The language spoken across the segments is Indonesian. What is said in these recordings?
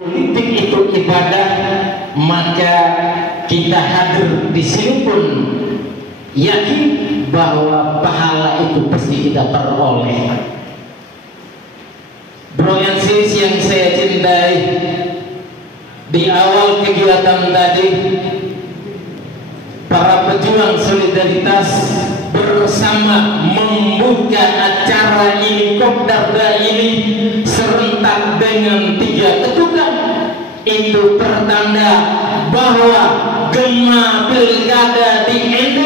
politik itu ibadah, maka kita hadir di sini pun yakin bahwa pahala itu pasti kita peroleh. Bro and sis yang saya cintai, di awal kegiatan tadi para pejuang solidaritas bersama membuka acara ini, Kopdarda ini serentak dengan 3 ketukan. Itu pertanda bahwa gema pilkada di ND,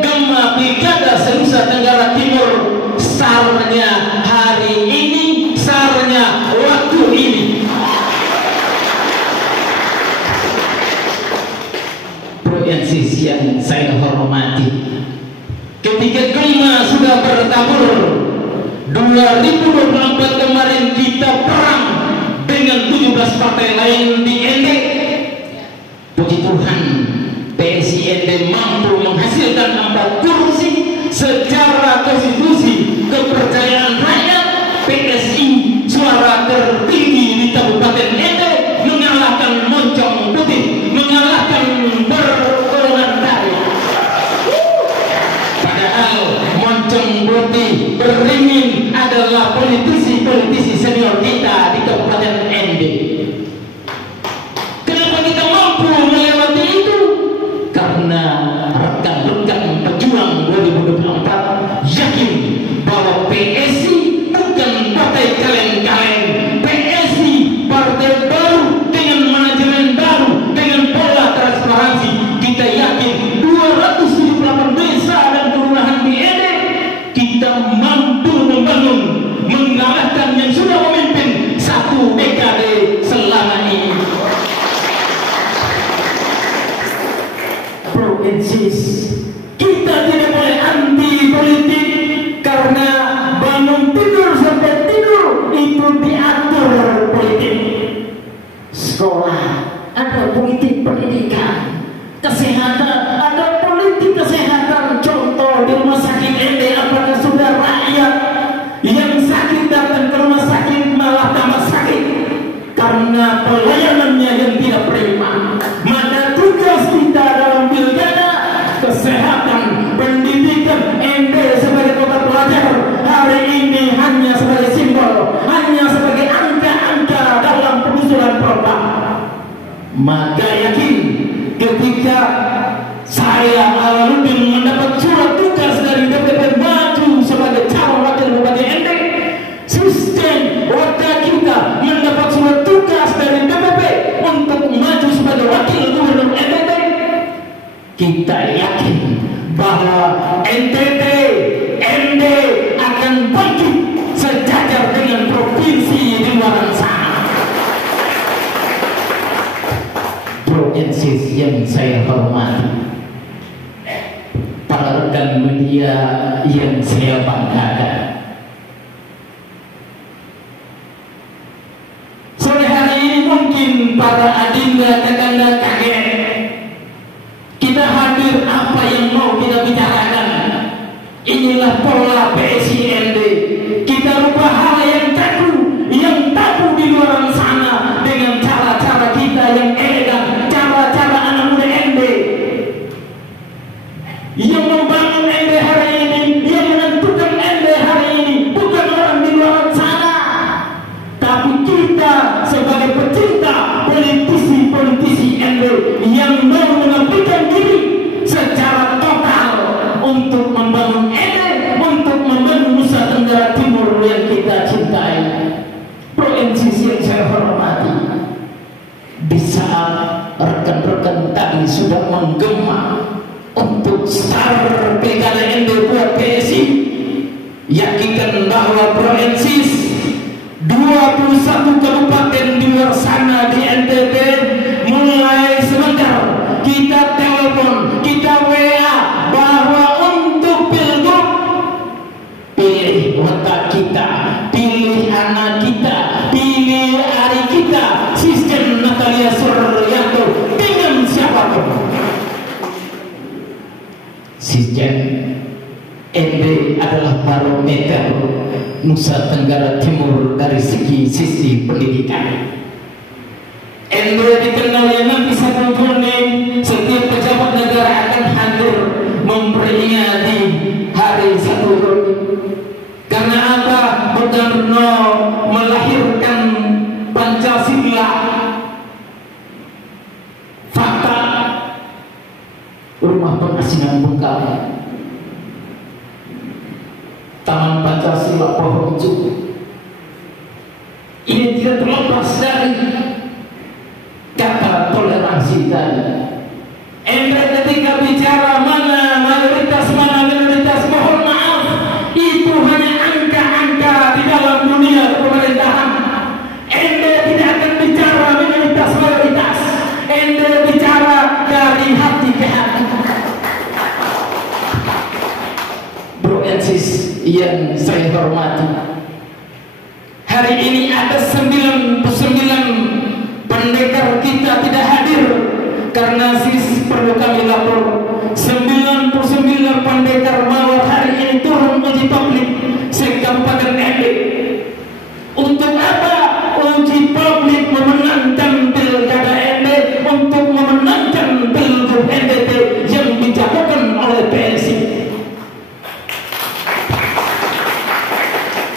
gema pilkada se-Nusa Tenggara Timur, sarnya hari ini, sarnya waktu ini. Provinsi yang saya hormati, ketika gema sudah bertabur 2024 kemarin kita perang dengan 17 partai lain di ND. Puji Tuhan, PSI ND mampu menghasilkan 4 kursi secara konstitusi kepercayaan rakyat. PSI suara tertinggi di Kabupaten ND, mengalahkan Moncong Putih, mengalahkan bergolongan darah. Padahal Moncong Putih beringin adalah politisi senior kita di Kabupaten ND. Kenapa kita mampu melewati itu? Karena rekan-rekan pejuang 2024 yakin bahwa PSI bukan partai kaleng-kaleng. PSI partai baru dengan manajemen baru, dengan pola transparansi. Kita yakin 278 desa dan kelurahan di ND kita mampu membangun, mengalahkan yang sudah memimpin 1 dekade selama ini. Bro and sis, kita tidak boleh anti politik, karena bangun tidur sampai tidur itu diatur politik. Sekolah ada politik pendidikan, kesehatan ada politik kesehatan. Contoh di rumah sakit ND, apakah sudah rakyat yang sakit datang ke rumah sakit malah tambah sakit karena pelayanannya yang tidak prima? Maka tugas kita dalam pilkada, kesehatan, pendidikan, ND sebagai kota pelajar hari ini hanya sebagai simbol, hanya sebagai angka-angka dalam penyusunan program. Maka yakin ketika saya Alaludin mendapat surat tugas dari DPP maju sebagai calon wakil bupati ND, sistem warga kita mendapat surat tugas dari DPP untuk maju sebagai wakil gubernur NTT, kita yakin bahwa NTT, ND akan bangkit sejajar dengan provinsi di luar sana. Bro and sis yang saya hormati, para rekan media yang saya banggakan, sore hari ini mungkin para adinda kakanda kakek kita hadir, apa yang mau kita bicarakan? Inilah pola PSI ND. Kita rubah hal yang tabu di luar sana dengan cara-cara kita yang elegan, cara-cara anak muda ND yang membangun ND hari ini, yang menentukan ND hari ini bukan orang di luar sana, tapi kita sebagai pecinta politisi ND yang mau mengabdikan diri secara total untuk membangun ND, untuk membangun Nusa Tenggara Timur yang kita cintai. Provinsi yang saya hormati, di saat rekan-rekan tadi sudah menggema untuk star pilkada ND buat PSI, yakinkan bahwa provinsi 21 kabupaten di luar sana di NTT mulai sebentar kita telepon, kita WA bahwa untuk pilgub pilih watak kita, pilih anak kita, pilih hari kita, sistem Natalia Suryanto dengan siapapun. Sistem ND adalah barometer Nusa Tenggara Timur dari sisi pendidikan. Ente dikenal yang nanti satu Juni setiap pejabat negara akan hadir memperingati hari 1 Juni. Karena apa? Bung melahirkan Pancasila. Fakta rumah pengasingan Bung Karno, Taman Pancasila Pohon Cukup. Ini tidak terlepas dari kata toleransi tadi. Ente ketika bicara mana mayoritas mana minoritas, mohon maaf, itu hanya angka-angka di dalam dunia pemerintahan. Ente tidak akan bicara minoritas mayoritas, ente bicara dari hati ke hati. Bro and sis yang saya hormati, hari ini ada 99 pendekar kita tidak hadir karena sis perlu kami lapor. 99 pendekar mau hari ini turun uji publik se-Kabupaten Ende. Untuk apa? Uji publik memenangkan pilkada Ende, untuk memenangkan pilgub NTT yang dijagokan oleh PSI.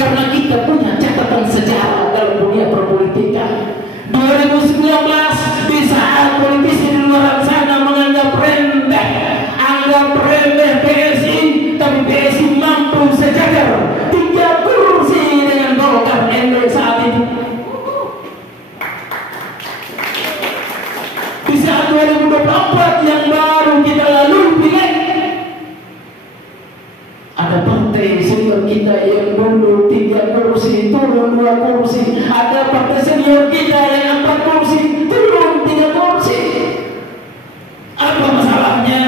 Karena kita punya catatan sejarah dalam dunia perpolitikan. 2019 di saat politisi di luar sana menganggap remeh, PSI, tapi PSI mampu sejajar 3 kursi dengan Golkar ND saat ini. Di saat 2024 yang baru kita lalui pileg, ada partai senior kita yang dulu 3 kursi turun 2 kursi, ada partai senior kita yang 4 kursi turun 3 kursi. Apa masalahnya?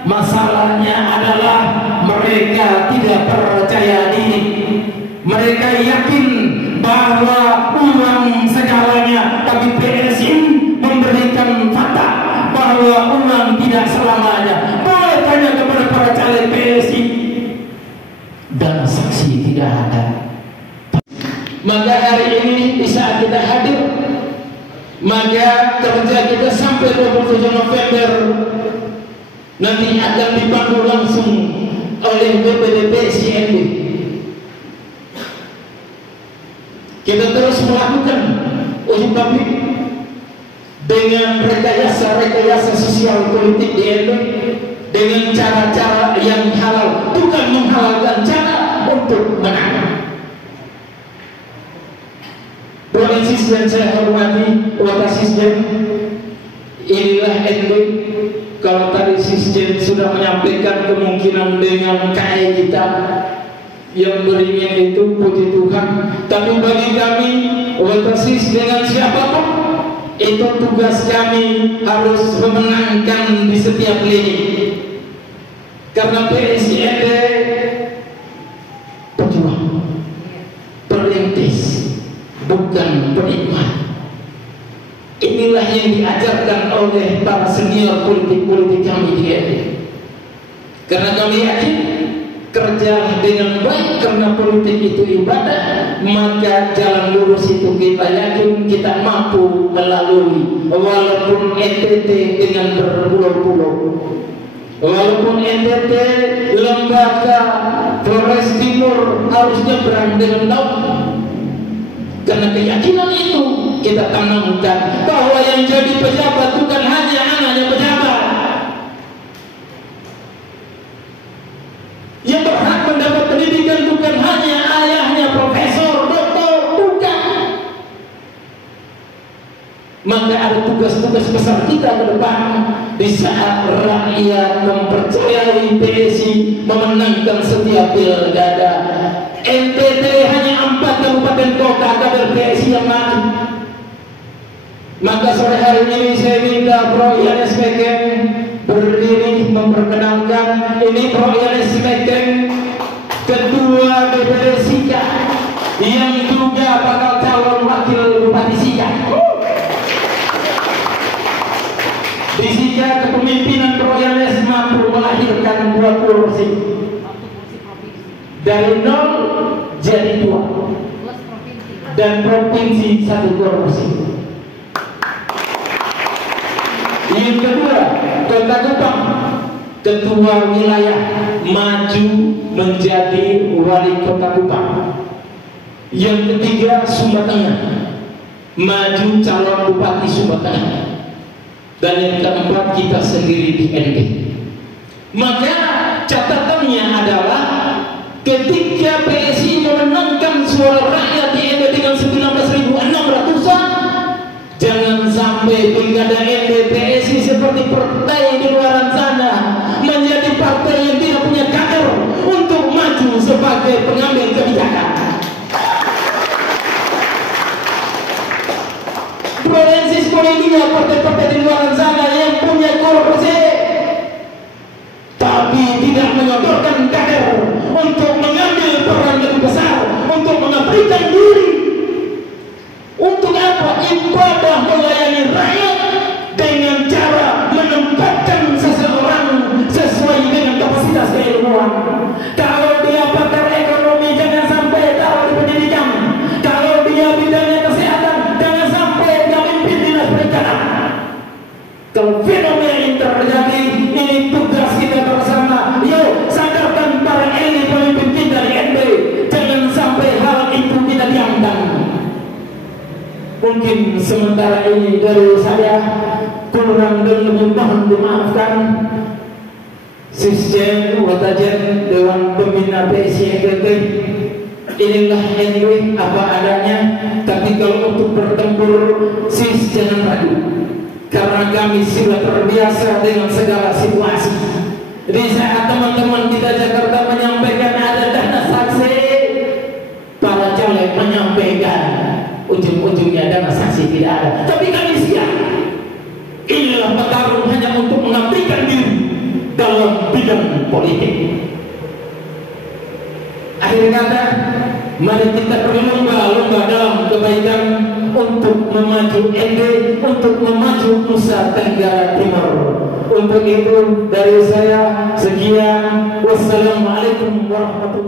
Masalahnya adalah mereka tidak percaya diri. Mereka yakin bahwa uang segalanya, tapi PSI memberikan fakta bahwa uang tidak selamanya. Boleh tanya kepada para caleg PSI, dan saksi tidak ada. Maka hari ini di saat kita hadir, maka kerja kita sampai 27 November nanti akan dipandu langsung oleh BPDP CND. Kita terus melakukan uji publik dengan rekayasa sosial politik di NT, dengan cara-cara yang halal, bukan menghalalkan cara untuk menang. Buat Sisden saya hormati, Wakil Sisden, inilah NT. Kalau tadi Sisden sudah menyampaikan kemungkinan dengan KAI kita yang beringin itu, puji Tuhan. Tapi bagi kami, Wakil Sisden dengan siapapun, itu tugas kami harus memenangkan di setiap lini. Karena PSIND pejuang, perintis, bukan penikmat. Inilah yang diajarkan oleh para senior politik kami di ND. Karena kami yakin kerja dengan baik, karena politik itu ibadah, maka jalan lurus itu kita yakin kita mampu melalui. Walaupun NTT dengan berpulau-pulau, walaupun NTT lembaga Flores Timur harus nyebrang dengan laut, karena keyakinan itu kita tanamkan bahwa yang jadi pejabat bukan hanya anaknya pejabat, yang berhak mendapat pendidikan bukan hanya ayahnya profesor, doktor, bukan. Maka ada tugas-tugas besar kita ke depan di saat rakyat mempercayai PSI memenangkan setiap pilkada. NTT hanya 4 kabupaten kota kader PSI yang maju. Maka sore hari ini saya minta Bro Yanes Mekeng berdiri memperkenalkan. Ini Bro Yanes Mekeng, Ketua DPD Sika, yang juga bakal calon wakil Bupati Sika. Di Sika kepemimpinan Bro Yanes mampu melahirkan 2 kursi. Dari 0 jadi 2, dan provinsi 1 kursi. Yang kedua, Kota Kupang, ketua wilayah maju menjadi wali Kota Kupang. Yang ketiga, Sumba Tengah, maju calon bupati Sumba Tengah. Dan yang keempat, kita sendiri di ND. Maka catatannya adalah ketika PSI memenangkan suara rakyat di ND dengan 19.600-an, jangan sampai pilkada ND PSI seperti partai di luar sana menjadi partai yang tidak punya kader untuk maju sebagai pengambil kebijakan. Provinsi Sekolah partai-partai di luar sana yang punya korupsi tapi tidak menyodorkan kader untuk mengambil peran lebih besar, untuk mengabdikan diri. Untuk apa? Ibadah melayani rakyat dengan cara menempatkan seseorang sesuai dengan kapasitas keilmuan. Kalau dia pakar ekonomi, jangan sampai taruh di pendidikan. Kalau dia bidangnya kesehatan, jangan sampai dia memimpin dinas perikanan. Kalau fenomena ini terjadi, ini tugas kita bersama. Yuk, sadarkan para elit pemimpin kita di ND. Jangan sampai hal itu kita diamkan. Mungkin sementara ini dari saya kurang dan lebih mohon dimaafkan. Sisjen Watajen Dewan Pembina PSI NTT, inilah NW apa adanya. Tapi kalau untuk bertempur, sis jangan ragu, karena kami sudah terbiasa dengan segala situasi. Di saat teman-teman kita Jakarta menyampaikan ada dana saksi, para caleg menyampaikan ujung-ujungnya dana saksi tidak ada. Tapi kami siap. Inilah bertarung hanya untuk mengabdikan diri dalam bidang politik. Akhir kata, mari kita berlomba-lomba dalam kebaikan untuk memaju ND, untuk memaju Nusa Tenggara Timur. Untuk itu dari saya sekian. Wassalamualaikum warahmatullahi wabarakatuh.